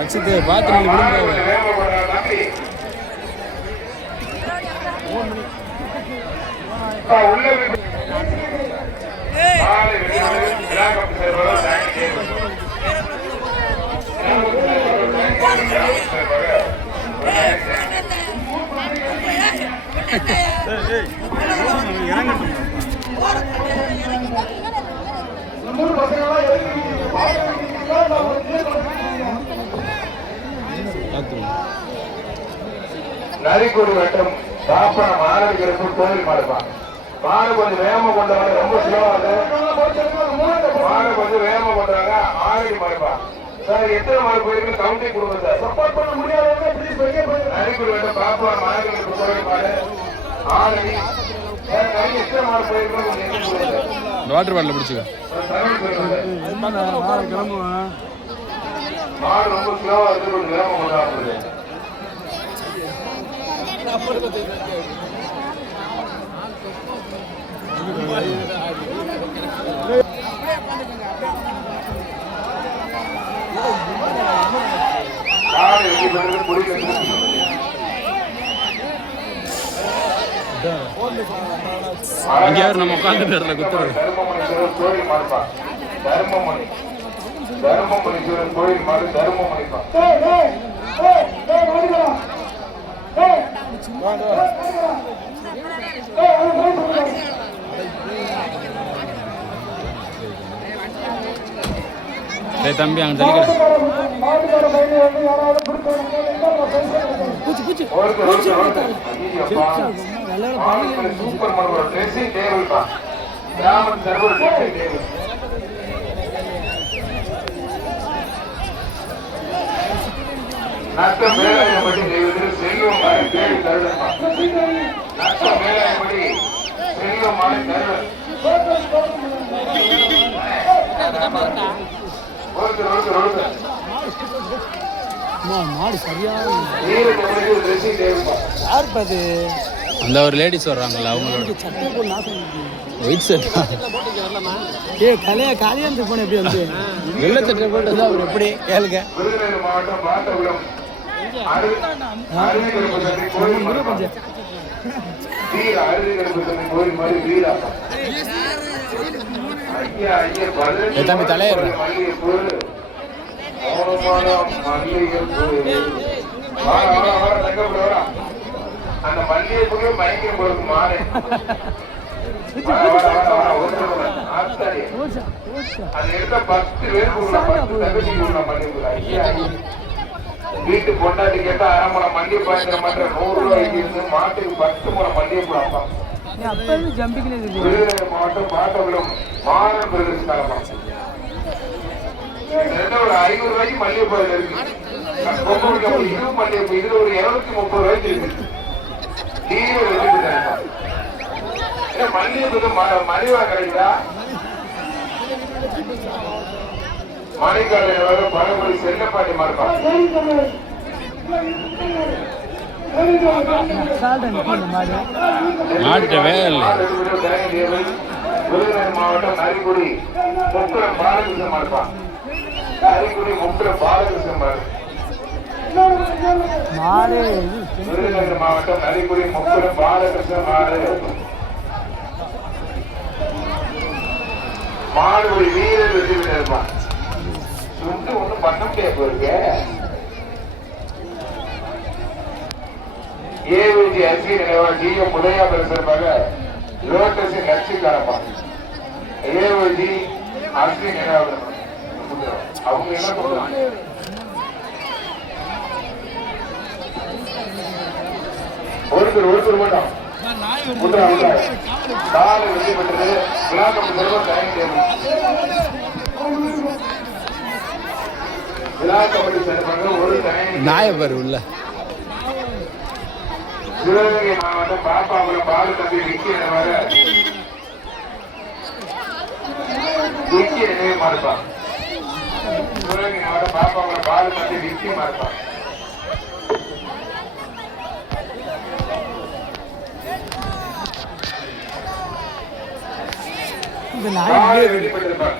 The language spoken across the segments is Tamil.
அச்சித்து பாத்ரூம் நரிக்குடி வட்டம் பாப்பன மாணவிகளுக்கு கோவில் மாடுப்பான். மாடு கொஞ்சம் வேகமா கொண்டவங்க ரொம்ப ஸ்லோவாது. மாடு கொஞ்சம் வேகமா கொண்டவங்க ஆரடி மாடுப்பான். சார் எத்தனை மாடு போயிருக்கு கவுண்டி கொடுங்க சார். சப்போர்ட் பண்ண முடியாதவங்க நரிக்குடி வட்டம் பாப்பன மாணவிகளுக்கு கோவில் மாடு ஆரடி. எத்தனை மாடு போயிருக்கு வாட்டர் பாட்டில் பிடிச்சிக்க. மாடு ரொம்ப ஸ்லோவா இருக்கு, கொஞ்சம் வேகமா கொண்டாடுறது. அங்கேயாவது நம்ம உட்காந்து பேர்ல குத்துறது. தர்மமணீஸ்வரர் கோயில் மாடு தர்மமணிப்பா. தம்பி அங்க தள்ளிக்கிற சூப்பர் மனோகர் ட்ரெஸ்ஸிங் டேபிள் பா. கிராமம் சர்வர் ட்ரெஸ்ஸிங் டேபிள். நட்ட மேலாயப்படி தெய்வத்தில் செல்வமாக தேடி தருடமா. நட்ட மேலாயப்படி செல்வமாக தருடன். மாடு சரியான அந்த ஒரு லேடிஸ் வர்றாங்கல்ல அவங்களோட ஒயிட் ஷர்ட் கல்யாணத்துக்கு போன எப்படி வந்து வெள்ளை சட்டை போட்டு அவர் எப்படி கேளுங்க. விருதுநகர் மாவட்டம் பாத்தகுளம் தம்பி தலையர் அந்த மல்லிகைப்பூவே மயக்கம் போடுறது மாறே. அது எடுத்த 10 பேர் 10 தகுதி மல்லிகைப்பூ. ஐயா வீட்டு பொண்டாட்டி கேட்டா அரை முறை மல்லிகை பாய்க்கிற மாட்டேன் 100 ரூபாய்க்கு இருந்து மாட்டுக்கு 10 முறை மல்லிகைப்பூ அப்பா. விருதுநகர் மாவட்டம் பாத்தகுளம் மாறன் பிரதேசம் ஒரு 500 ரூபாய்க்கு மல்லிகைப்பூ இருக்கு. இது மல்லிகைப்பூ இதுல ஒரு 230 ரூபாய்க்கு இருக்கு. மல்லிகைப்பூ மலிவா கிடைக்குதா? மணிக்காலையில் பழமொழி செல்லப்பாட்டி மாறுப்பா. விருதுநகர் மாவட்டம் நரிக்குடி முக்குளம் பாலகிருஷ்ணன் மாறுப்பா. நரிக்குடி முக்குளம் பாலகிருஷ்ணன் மாறு. விருதுநகர் மாவட்டம் நரிக்குடி முக்குளம் பாலகிருஷ்ணன் மாறு. மாடுபடி வீரர் வெற்றி பெற்றிருப்பான். சுண்டு ஒண்ணும் பண்ண முடியாது போயிருக்க. ஏவிஜி அஸ்வி நினைவா டிஎம் உதயா பெருசாக லோட்டஸ் நச்சுக்காரப்பா. ஏவிஜி அஸ்வி நினைவாக அவங்க என்ன சொல்றாங்க? ஒருத்தர் மட்டும் காலை வெற்றி பெற்றது. விழாக்கம் செல்வம் டைனிங் டேபிள். விழா கமிட்டி சேர்ப்பாங்க. ஒரு டைனிங் நாயபர் உள்ள சிவகங்கை மாவட்டம் பாப்பாபுரம் பாலு தம்பி விக்கி நினைவு மாறுப்பா. சிவகங்கை மாவட்டம் பாப்பாங்குளம் பாலுமதி விக்கி மார்பா வெளிப்பட்டிருப்பாங்க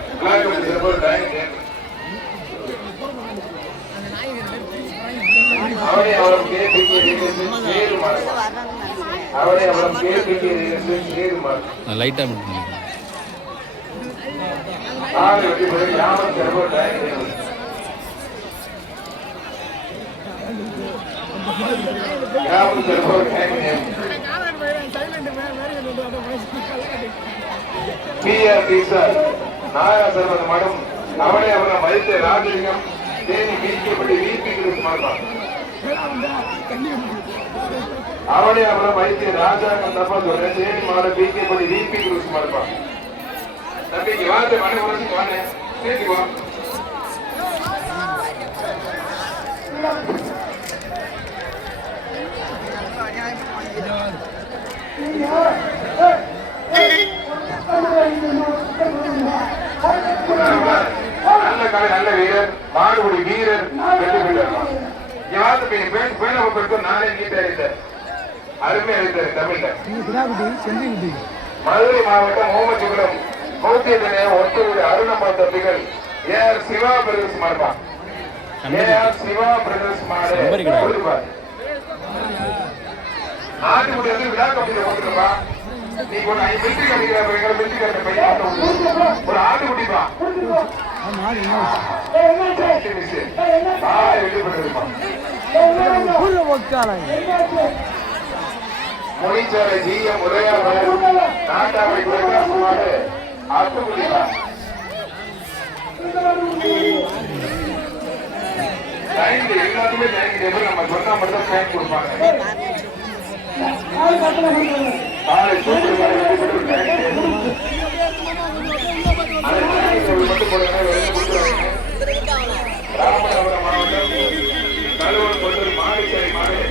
அவரே அவரும் லைட்டா நாகசர்வத மடம் அவனை அவரை மதித்த ராஜலிங்கம் தேனி வீழ்க்கப்பட்டு வீழ்ச்சி மாட்டான் அவனை அவரை மதித்த ராஜாங்கம் தப்பா சொல்ற தேனி மாட வீழ்க்கப்பட்டு வீழ்ச்சி குருசு மாட்டான் தம்பிக்கு வார்த்தை மனை உடச்சு வாங்க சேர்த்துக்கோ நல்ல கலை நல்ல வீரர் மாடுபடி வீரர் நானே நீட்ட அறிந்தார் அருமை அறிந்தார் தமிழ்ல மதுரை மாவட்டம் ஓமச்சுகுளம் மௌத்தியத்திலே ஒத்துழைப்பு அருணம்மா தம்பிகள் ஏஆர் சிவா பிரதர்ஸ் மாடுபா ஏஆர் சிவா பிரதர்ஸ் மாடு நாட்டுக்குடி வந்து விழா கம்பெனி போட்டுருப்பா நீ ஒரு மில்ட்ரி கட்டிக்கிற மில்ட்ரி கட்ட பையன் ஒரு ஆடு குட்டிப்பா மொழிச்சாலை ஜிஎம் உதயாவர் நாட்டாவை பிரகாசமாடு ஆட்டு குட்டிப்பா எல்லாத்துக்குமே நம்ம சொன்னா மட்டும் பேன் கொடுப்பாங்க ராமநாதபுரம் மாவட்டம் கலவரம் கொண்டு மாடுச்சேரி மாடு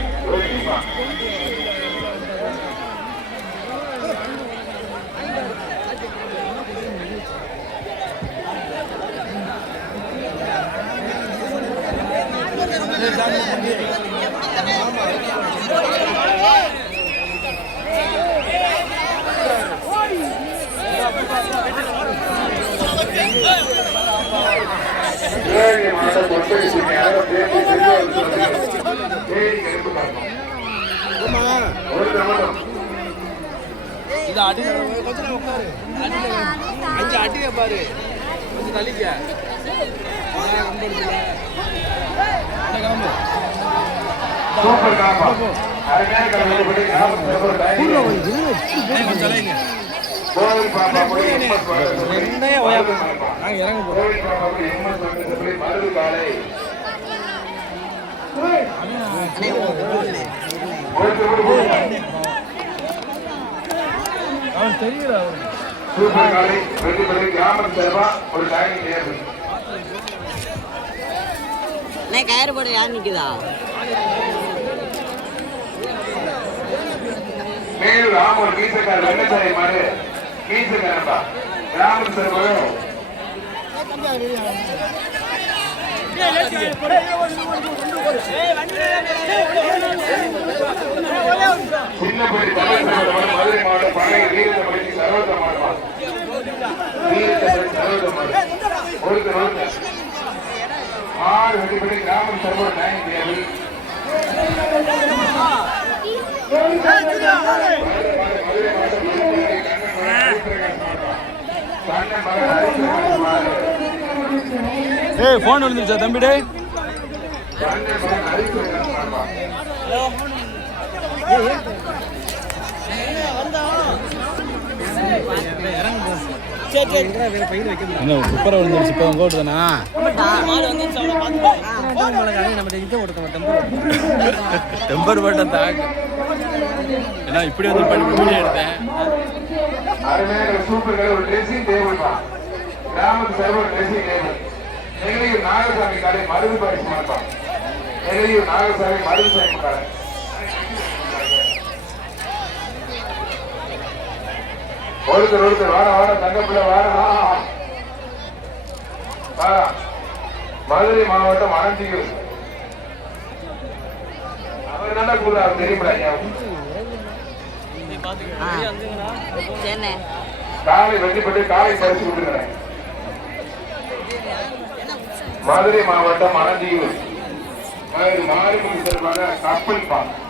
அடிக்க பாரு கொஞ்சம் தள்ளிக்க கோவில் பாப்பா போய் மருது காலை சூப்பர் காலை வெற்றி கிராமம் செல்வா ஒரு டைனிங் டேபிள் கயிறு போட யார் நிக்குதா மேலும் ராமர் வீசக்கார் வெள்ளச்சாரி மாடு வீசக்காரப்பா கிராமம் செல்வம் சின்னப்பள்ளி மதுரை மாவட்டம் பழைய வீரத்தமிழ் சர்வத மாடுமா வீரத்தமிழ் சர்வத மாடு ஒருத்தர் ஆறு வெட்டிப்படி கிராமம் சர்வ டைனிங் டேபிள் போன் விழுந்துருச்சா தம்பிடே குப்பரை விழுந்துருச்சு இப்போ கோட்டு தானா டெம்பர் போட்ட தாக்கு ஏன்னா இப்படி வந்து பண்ணி எடுத்தேன் அருமையான சூப்பர்கள் ஒரு ட்ரெஸ்ஸிங் டேபிள் தான் கிராமத்து சர்வர் ட்ரெஸ்ஸிங் டேபிள் நெல்லையூர் நாகசாமி காலை மருது பரிசு மாட்டான் நெல்லையூர் நாகசாமி மருது சாமி காலை ஒருத்தர் வாட தங்கப்பிள்ள வாடா மதுரை மாவட்டம் அனந்தியூர். அவர் தானே கூடுதல் தெரியுமா? சரிண்ணே. காலை வெற்றி பெற்று காலை பரிசு கொடுத்துருக்கிறேன். மதுரை மாவட்டம் அனந்தியூர் மாறுபடி சிறப்பாக கப்பல் பாலம்